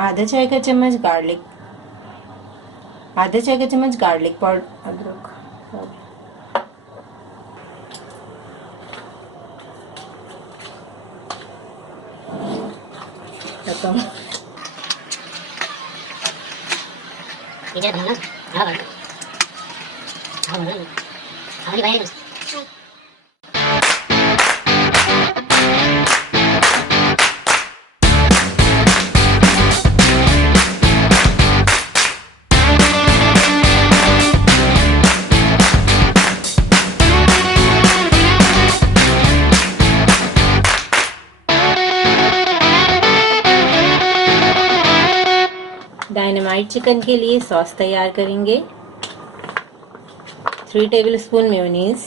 आधा चाय का चम्मच गार्लिक, आधा चाय का चम्मच गार्लिक पाउडर, अदरक, डायनामाइट चिकन के लिए सॉस तैयार करेंगे। 3 tablespoon mayonnaise,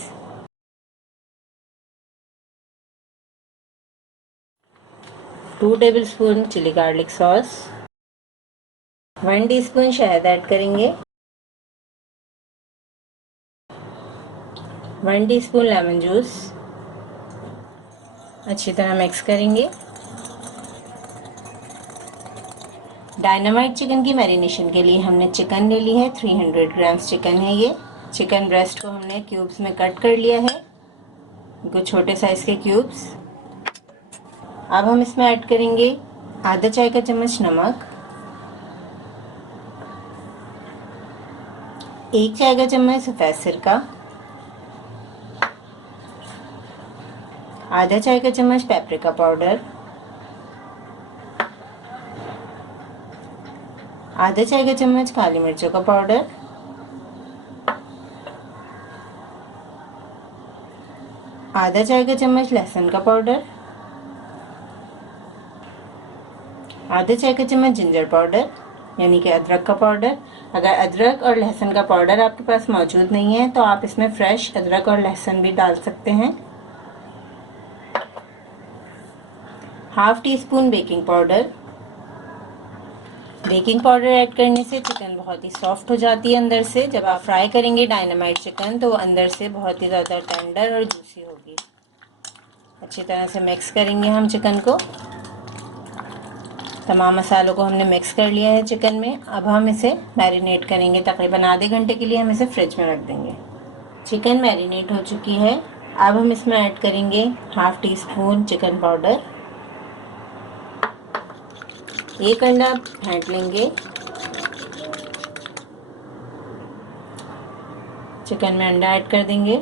2 tablespoon chili garlic sauce, 1 teaspoon शहद ऐड करेंगे, 1 टीस्पून लेमन जूस। अच्छी तरह मिक्स करेंगे। डायनामाइट चिकन की मैरिनेशन के लिए हमने चिकन ले ली है, 300 ग्राम्स चिकन है ये। चिकन ब्रेस्ट को हमने क्यूब्स में कट कर लिया है, कुछ छोटे साइज के क्यूब्स। अब हम इसमें ऐड करेंगे आधा चाय का चम्मच नमक, 1 चाय का चम्मच सफ़ेद सिरका, आधा चाय का चम्मच पेपरिका पाउडर, आधा चाय का चम्मच काली मिर्चों का पाउडर, आधा चाय का चम्मच लहसुन का पाउडर, आधा चाय का चम्मच जिंजर पाउडर यानी कि अदरक का पाउडर। अगर अदरक और लहसुन का पाउडर आपके पास मौजूद नहीं है तो आप इसमें फ्रेश अदरक और लहसुन भी डाल सकते हैं। Half tea spoon baking powder. Baking powder add करने से चिकन बहुत ही सॉफ्ट हो जाती है अंदर से। जब आप फ्राई करेंगे डायनामाइट चिकन तो अंदर से बहुत ही ज़्यादा टेंडर और जूसी होगी। अच्छी तरह से मिक्स करेंगे हम चिकन को। तमाम मसालों को हमने मिक्स कर लिया है चिकन में। अब हम इसे मैरिनेट करेंगे, तकरीबन आधे घंटे के लिए हम इसे फ्रिज में रख देंगे। चिकन मैरिनेट हो चुकी है। अब हम इसमें ऐड करेंगे half tea spoon chicken powder, 1 अंडा फेंट लेंगे। चिकन में अंडा ऐड कर देंगे।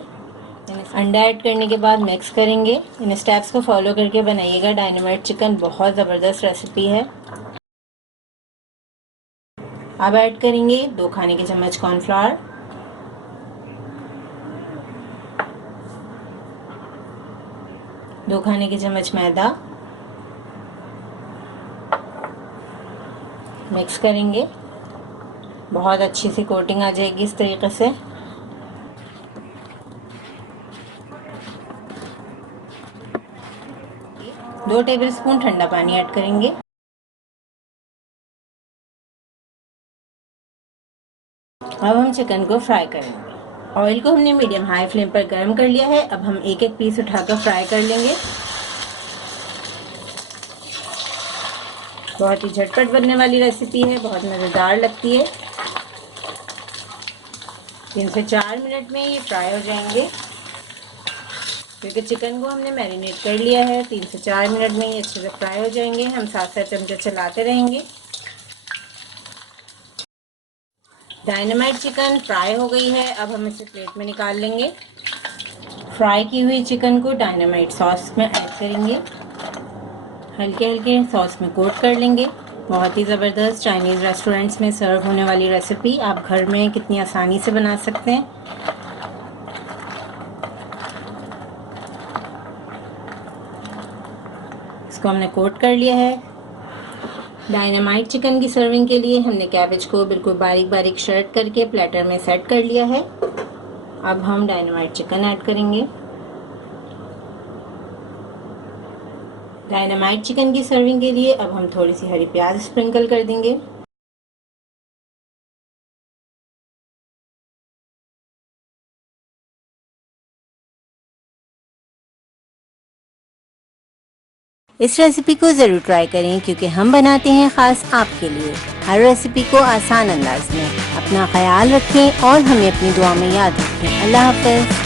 अंडा ऐड करने के बाद मिक्स करेंगे। इन स्टेप्स को फॉलो करके बनाइएगा। डायनामाइट चिकन बहुत ज़बरदस्त रेसिपी है। अब ऐड करेंगे 2 खाने के चम्मच कॉर्नफ्लावर, 2 खाने के चम्मच मैदा। मिक्स करेंगे, बहुत अच्छी सी कोटिंग आ जाएगी इस तरीके से। दो टेबलस्पून ठंडा पानी ऐड करेंगे। अब हम चिकन को फ्राई करेंगे। ऑयल को हमने मीडियम हाई फ्लेम पर गर्म कर लिया है। अब हम एक एक पीस उठाकर फ्राई कर लेंगे। बहुत ही झटपट बनने वाली रेसिपी है, बहुत मज़ेदार लगती है। 3 से 4 मिनट में ये फ्राई हो जाएंगे क्योंकि चिकन को हमने मैरिनेट कर लिया है। 3 से 4 मिनट में ये अच्छे से फ्राई हो जाएंगे। हम साथ साथ चमचे चलाते रहेंगे। डायनामाइट चिकन फ्राई हो गई है। अब हम इसे प्लेट में निकाल लेंगे। फ्राई की हुई चिकन को डायनामाइट सॉस में ऐड करेंगे, हल्के हल्के सॉस में कोट कर लेंगे। बहुत ही ज़बरदस्त चाइनीज़ रेस्टोरेंट्स में सर्व होने वाली रेसिपी आप घर में कितनी आसानी से बना सकते हैं। इसको हमने कोट कर लिया है। डायनामाइट चिकन की सर्विंग के लिए हमने कैबेज को बिल्कुल बारीक बारीक शर्ट करके प्लेटर में सेट कर लिया है। अब हम डायनामाइट चिकन ऐड करेंगे। डायनामाइट चिकन की सर्विंग के लिए अब हम थोड़ी सी हरी प्याज स्प्रिंकल कर देंगे। इस रेसिपी को ज़रूर ट्राई करें क्योंकि हम बनाते हैं ख़ास आपके लिए, हर रेसिपी को आसान अंदाज में। अपना ख्याल रखें और हमें अपनी दुआ में याद रखें। अल्लाह हाफ़िज़।